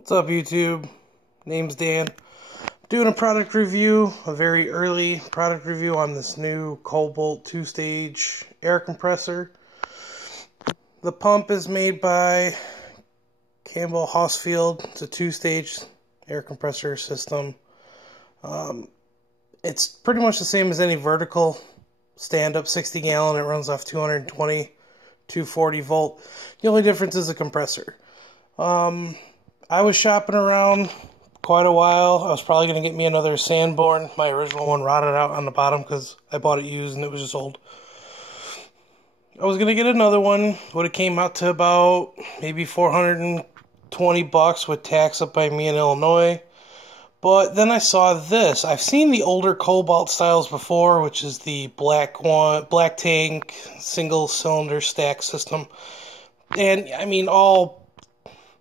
What's up, YouTube? Name's Dan. Doing a product review, a very early product review on this new Kobalt 2-stage air compressor. The pump is made by Campbell Hausfield. It's a 2-stage air compressor system. It's pretty much the same as any vertical stand-up 60-gallon. It runs off 220, 240 volt. The only difference is the compressor. I was shopping around quite a while. I was probably going to get me another Sanborn. My original one rotted out on the bottom because I bought it used and it was just old. I was going to get another one. Would have came out to about maybe $420 with tax up by me in Illinois. But then I saw this. I've seen the older Kobalt styles before, which is the black one, black tank, single cylinder stack system. And I mean, all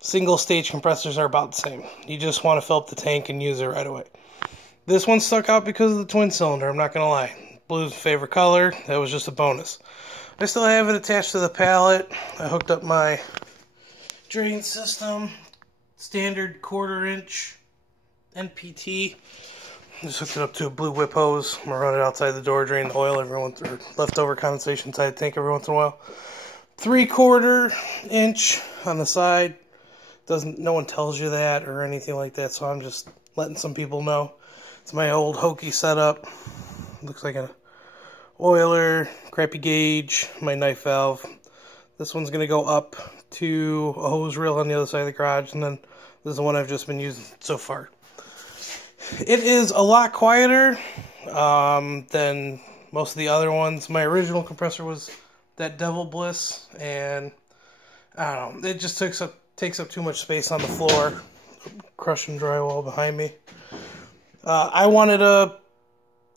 single stage compressors are about the same. You just want to fill up the tank and use it right away. This one stuck out because of the twin cylinder, I'm not going to lie. Blue's my favorite color. That was just a bonus. I still have it attached to the pallet. I hooked up my drain system. Standard 1/4 inch NPT. Just hooked it up to a blue whip hose. I'm going to run it outside the door, drain the oil every once, or leftover condensation inside the tank every once in a while. 3/4 inch on the side. No one tells you that or anything like that, so I'm just letting some people know. It's my old hokey setup. Looks like an oiler, crappy gauge, my knife valve. This one's going to go up to a hose reel on the other side of the garage, and then this is the one I've just been using so far. It is a lot quieter than most of the other ones. My original compressor was that Devil Bliss, and I don't know, it just takes up too much space on the floor. Crushing drywall behind me. I wanted a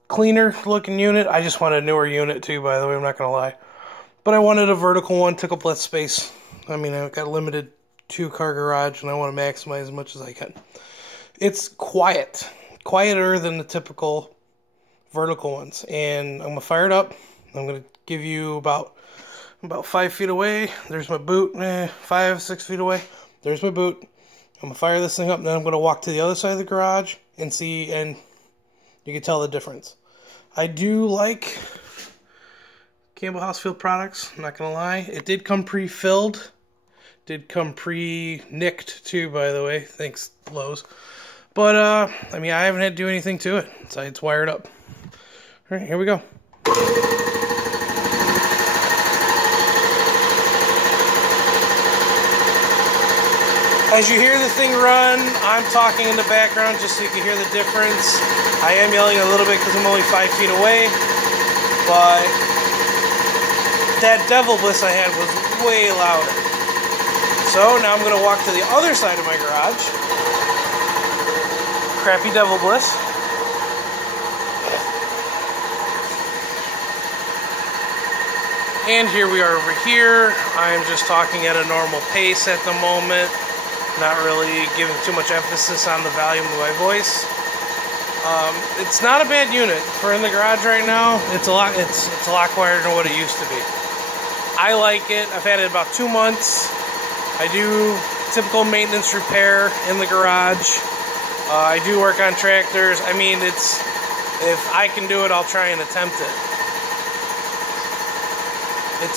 cleaner looking unit. I just wanted a newer unit too, by the way, I'm not going to lie. But I wanted a vertical one, took up less space. I mean, I've got a limited 2-car garage and I want to maximize as much as I can. It's quiet. Quieter than the typical vertical ones. And I'm going to fire it up. I'm going to give you about 5 feet away. There's my boot. 5-6 feet away. There's my boot. I'm going to fire this thing up, and then I'm going to walk to the other side of the garage and see, and you can tell the difference. I do like Campbell Hausfield products, I'm not going to lie. It did come pre-filled. Did come pre-nicked, too, by the way. Thanks, Lowe's. But, I mean, I haven't had to do anything to it. It's wired up. All right, here we go. As you hear the thing run, I'm talking in the background just so you can hear the difference. I am yelling a little bit because I'm only 5 feet away, but that Devil Bliss I had was way louder. So now I'm going to walk to the other side of my garage. Crappy Devil Bliss. And here we are over here. I'm just talking at a normal pace at the moment. Not really giving too much emphasis on the volume of my voice. It's not a bad unit for in the garage right now. It's a lot quieter than what it used to be. I like it. I've had it about 2 months. I do typical maintenance repair in the garage. I do work on tractors. I mean, if I can do it, I'll try and attempt it. It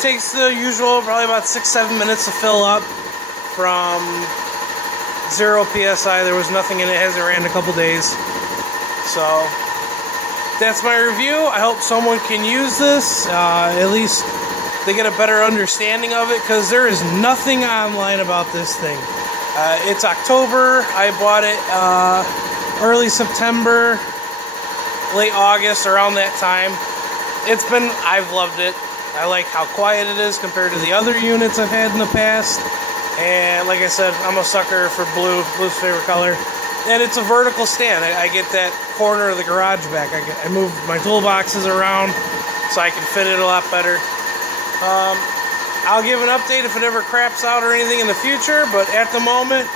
takes the usual probably about 6-7 minutes to fill up. From 0 PSI, there was nothing in it. It hasn't ran in a couple days. So, that's my review. I hope someone can use this. At least they get a better understanding of it, because there is nothing online about this thing. It's October. I bought it early September, late August, around that time. I've loved it. I like how quiet it is compared to the other units I've had in the past. And like I said, I'm a sucker for blue. Blue's favorite color. And it's a vertical stand. I get that corner of the garage back. I move my toolboxes around so I can fit it a lot better. I'll give an update if it ever craps out or anything in the future, but at the moment,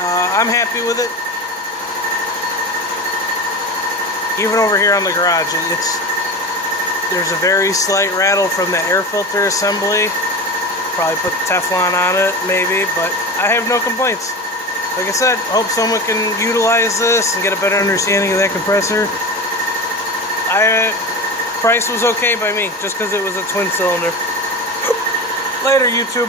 I'm happy with it. Even over here on the garage, there's a very slight rattle from the air filter assembly. Probably put Teflon on it, maybe, but I have no complaints. Like I said, hope someone can utilize this and get a better understanding of that compressor. Price was okay by me, just because it was a twin cylinder. Later, YouTube.